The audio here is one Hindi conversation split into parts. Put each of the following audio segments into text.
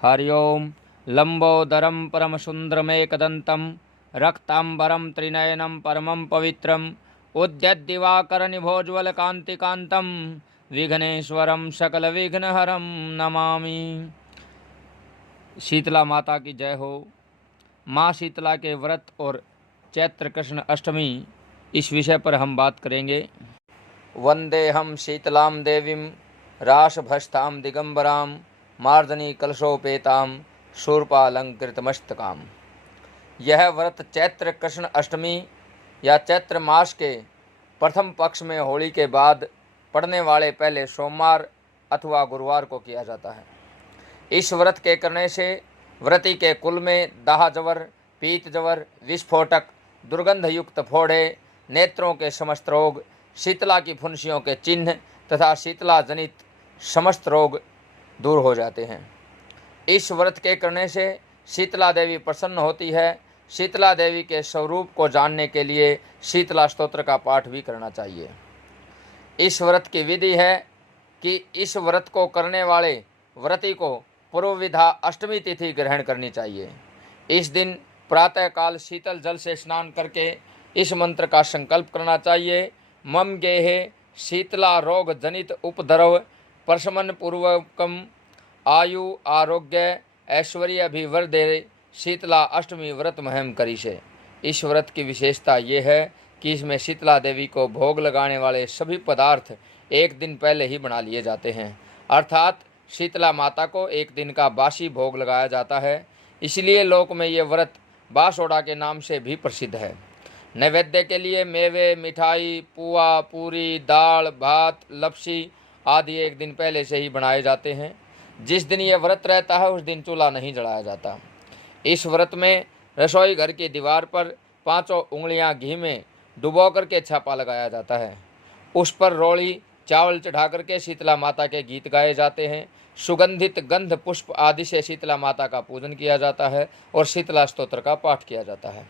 हरि ओम। लंबोदरम परम सुंदरमेकदंतम रक्तांबरम त्रिनयनम परमं पवित्रम उद्यद्दिवाकर निभोज्वल कांतिकांतम विघ्नेश्वरम सकल विघ्नहरम नमामि। शीतला माता की जय हो। माँ शीतला के व्रत और चैत्र कृष्ण अष्टमी, इस विषय पर हम बात करेंगे। वंदे हम शीतलाम देवीम रासभस्ताम दिगंबराम मार्दनी कलशोपेताम शूर्पालंकृतमस्तकाम। यह व्रत चैत्र कृष्ण अष्टमी या चैत्र मास के प्रथम पक्ष में होली के बाद पड़ने वाले पहले सोमवार अथवा गुरुवार को किया जाता है। इस व्रत के करने से व्रती के कुल में दाह जवर, पीत जवर, विस्फोटक, दुर्गंध युक्त फोड़े, नेत्रों के समस्त रोग, शीतला की फुंसियों के चिन्ह तथा शीतला जनित समस्त रोग दूर हो जाते हैं। इस व्रत के करने से शीतला देवी प्रसन्न होती है। शीतला देवी के स्वरूप को जानने के लिए शीतला स्तोत्र का पाठ भी करना चाहिए। इस व्रत की विधि है कि इस व्रत को करने वाले व्रती को पूर्व विधा अष्टमी तिथि ग्रहण करनी चाहिए। इस दिन प्रातःकाल शीतल जल से स्नान करके इस मंत्र का संकल्प करना चाहिए। मम गेहे शीतला रोग जनित उपद्रव प्रशमन पूर्वकम आयु आरोग्य ऐश्वर्य अभिवर्धे शीतला अष्टमी व्रत महम करी से। इस व्रत की विशेषता ये है कि इसमें शीतला देवी को भोग लगाने वाले सभी पदार्थ एक दिन पहले ही बना लिए जाते हैं, अर्थात शीतला माता को एक दिन का बासी भोग लगाया जाता है। इसलिए लोक में ये व्रत बासोड़ा के नाम से भी प्रसिद्ध है। नैवेद्य के लिए मेवे, मिठाई, पुआ, पूरी, दाल, भात, लपसी आदि एक दिन पहले से ही बनाए जाते हैं। जिस दिन ये व्रत रहता है उस दिन चूल्हा नहीं जलाया जाता। इस व्रत में रसोई घर की दीवार पर 5 उंगलियां घी में डुबो करके छापा लगाया जाता है। उस पर रोली चावल चढ़ा करके शीतला माता के गीत गाए जाते हैं। सुगंधित गंध पुष्प आदि से शीतला माता का पूजन किया जाता है और शीतला स्तोत्र का पाठ किया जाता है।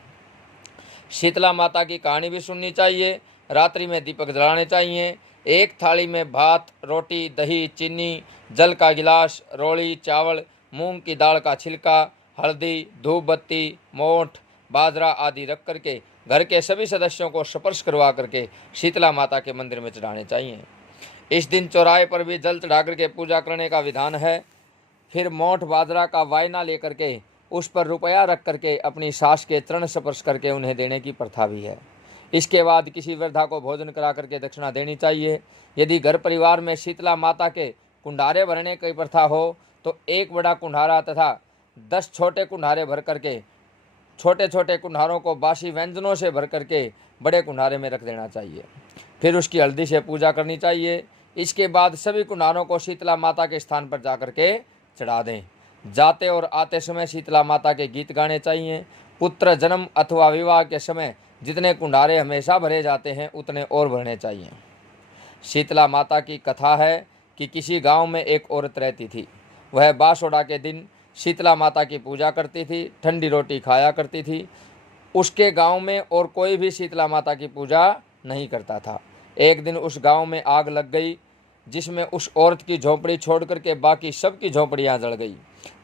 शीतला माता की कहानी भी सुननी चाहिए। रात्रि में दीपक जलाने चाहिए। एक थाली में भात, रोटी, दही, चीनी, जल का गिलास, रोली, चावल, मूंग की दाल का छिलका, हल्दी, धूप बत्ती, मोठ, बाजरा आदि रख करके घर के सभी सदस्यों को स्पर्श करवा करके शीतला माता के मंदिर में चढ़ाने चाहिए। इस दिन चौराहे पर भी जल चढ़ा करके पूजा करने का विधान है। फिर मोठ बाजरा का वायना लेकर के उस पर रुपया रख करके अपनी सास के चरण स्पर्श करके उन्हें देने की प्रथा भी है। इसके बाद किसी वृद्धा को भोजन करा करके दक्षिणा देनी चाहिए। यदि घर परिवार में शीतला माता के कुंडारे भरने की प्रथा हो तो एक बड़ा कुंडारा तथा 10 छोटे कुंडारे भर करके छोटे छोटे कुंडारों को बासी व्यंजनों से भर करके बड़े कुंडारे में रख देना चाहिए। फिर उसकी हल्दी से पूजा करनी चाहिए। इसके बाद सभी कुंडारों को शीतला माता के स्थान पर जा कर के चढ़ा दें। जाते और आते समय शीतला माता के गीत गाने चाहिए। पुत्र जन्म अथवा विवाह के समय जितने कुंडारे हमेशा भरे जाते हैं उतने और भरने चाहिए। शीतला माता की कथा है कि किसी गांव में एक औरत रहती थी। वह बासोड़ा के दिन शीतला माता की पूजा करती थी, ठंडी रोटी खाया करती थी। उसके गांव में और कोई भी शीतला माता की पूजा नहीं करता था। एक दिन उस गांव में आग लग गई, जिसमें उस औरत की झोंपड़ी छोड़ करके बाकी सबकी झोंपड़ियां जल गई,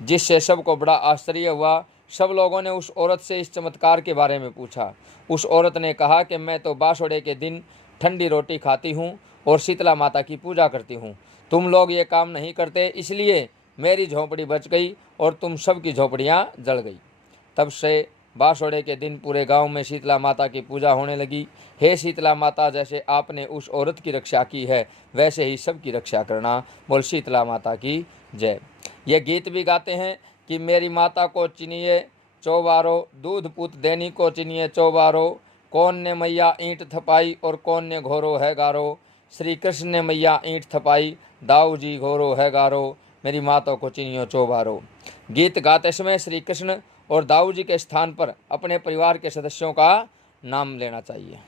जिससे सबको बड़ा आश्चर्य हुआ। सब लोगों ने उस औरत से इस चमत्कार के बारे में पूछा। उस औरत ने कहा कि मैं तो बासोड़े के दिन ठंडी रोटी खाती हूँ और शीतला माता की पूजा करती हूँ। तुम लोग ये काम नहीं करते, इसलिए मेरी झोंपड़ी बच गई और तुम सबकी झोंपड़ियाँ जल गई। तब से बासोड़े के दिन पूरे गांव में शीतला माता की पूजा होने लगी। हे शीतला माता, जैसे आपने उस औरत की रक्षा की है वैसे ही सबकी रक्षा करना। बोल शीतला माता की जय। ये गीत भी गाते हैं कि मेरी माता को चिनिए चौबारो, दूध पुत देनी को चिनिए चौबारो। कौन ने मैया ईंट थपाई और कौन ने घोरो है गारो। श्री कृष्ण ने मैया ईंट थपाई, दाऊ जी घोरो है गारो। मेरी माता को चिनियो चौबारो। गीत गाते समय श्री कृष्ण और दाऊ जी के स्थान पर अपने परिवार के सदस्यों का नाम लेना चाहिए।